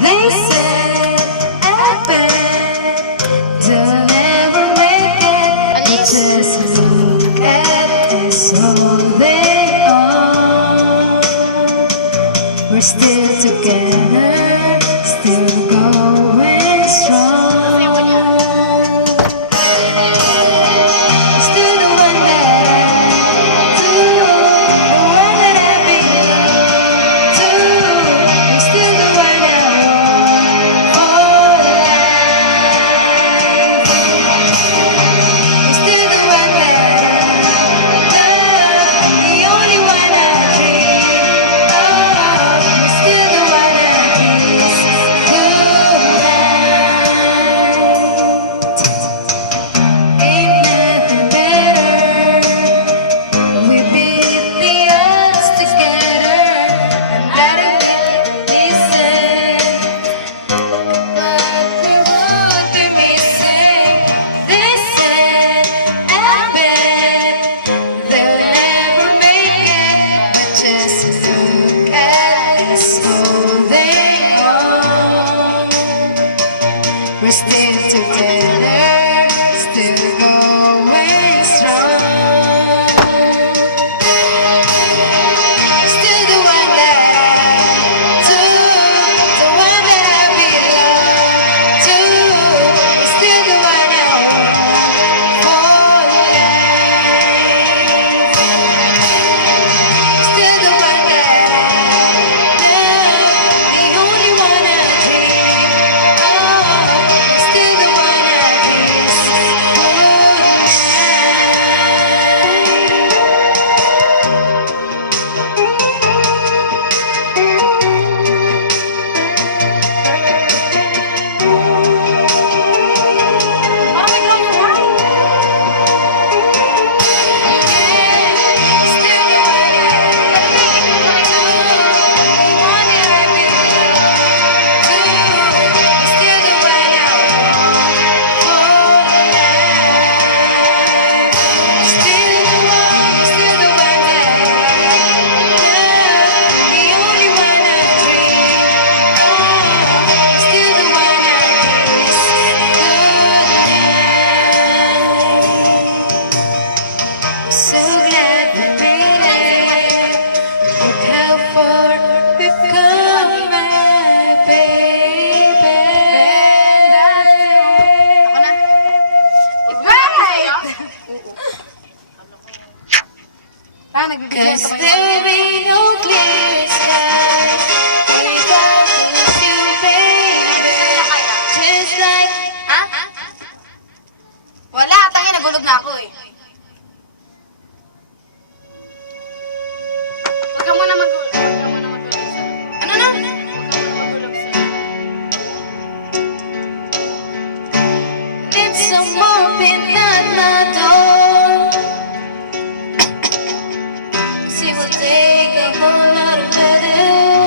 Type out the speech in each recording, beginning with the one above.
They say someone been at my door. She will take a whole lot of medication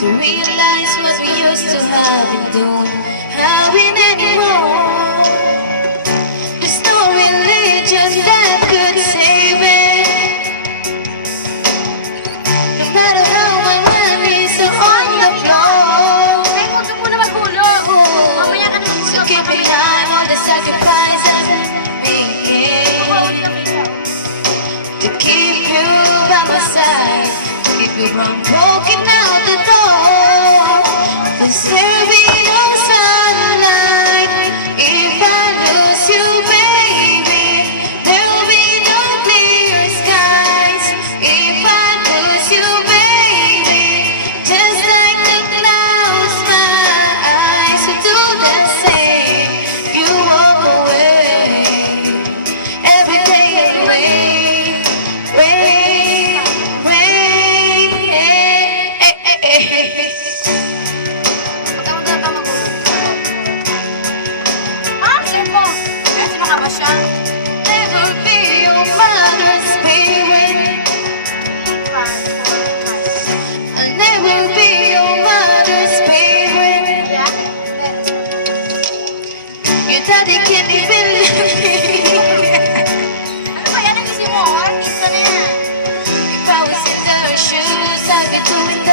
to realize what we used to have been doing, having anymore. I'm Smoking out the door. like you're doing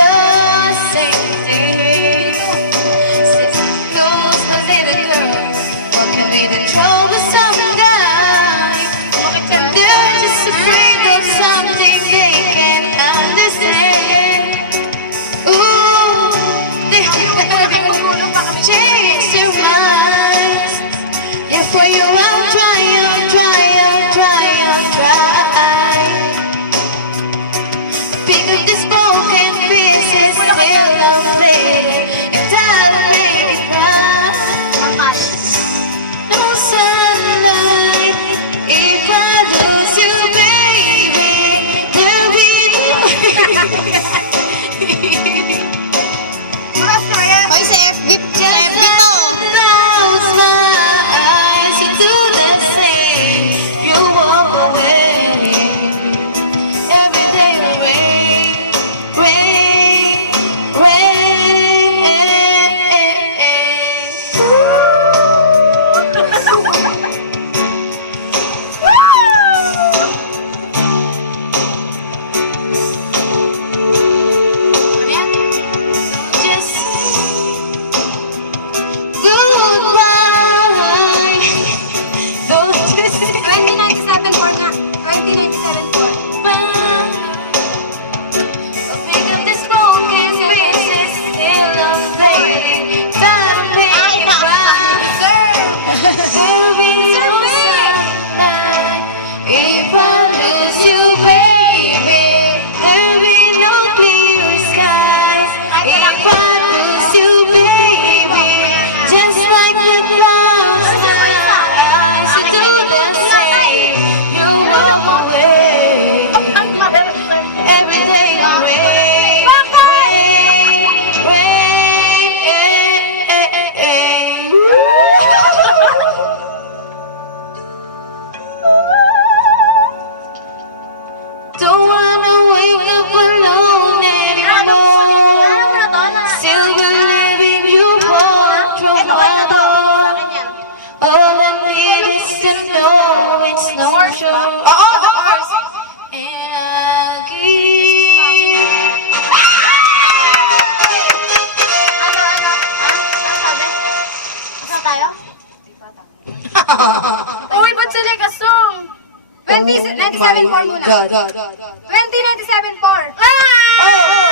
20, 97 more muna. 20, 97 more. Ah!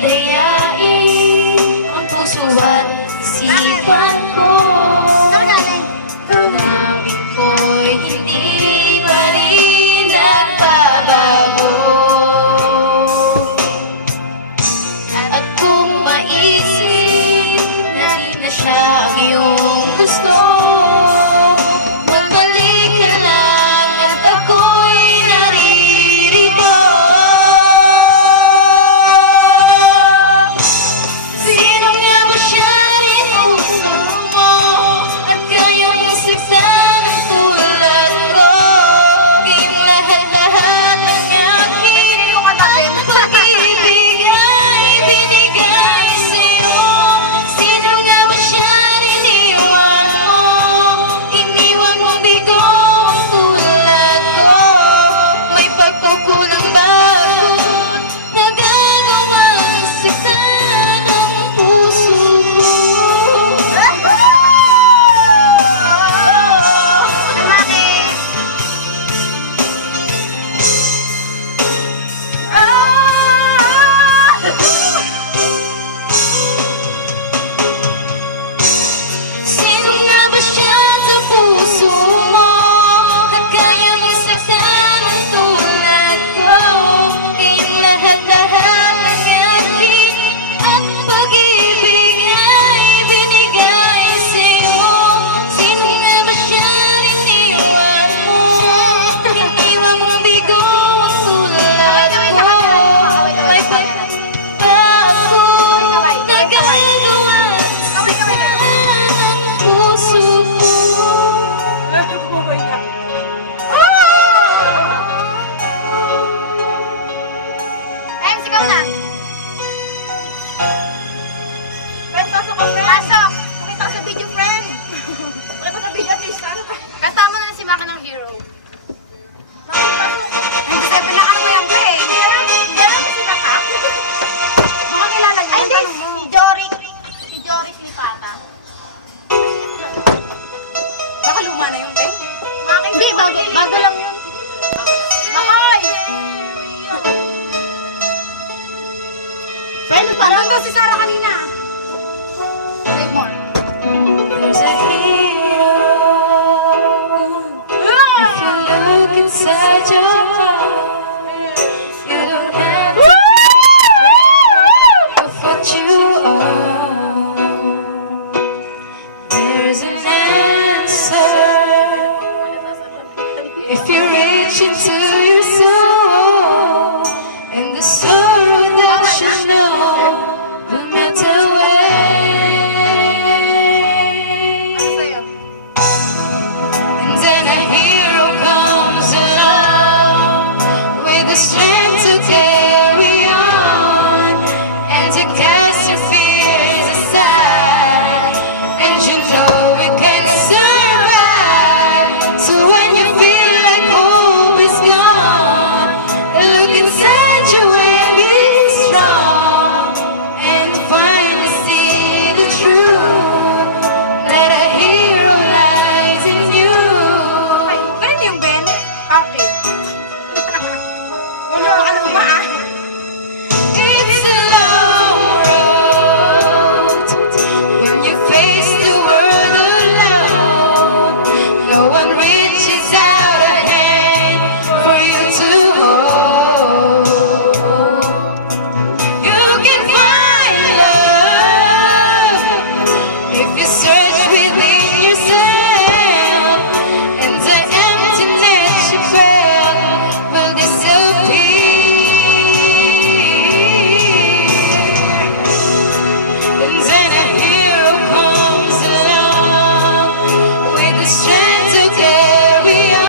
Dayain ang puso at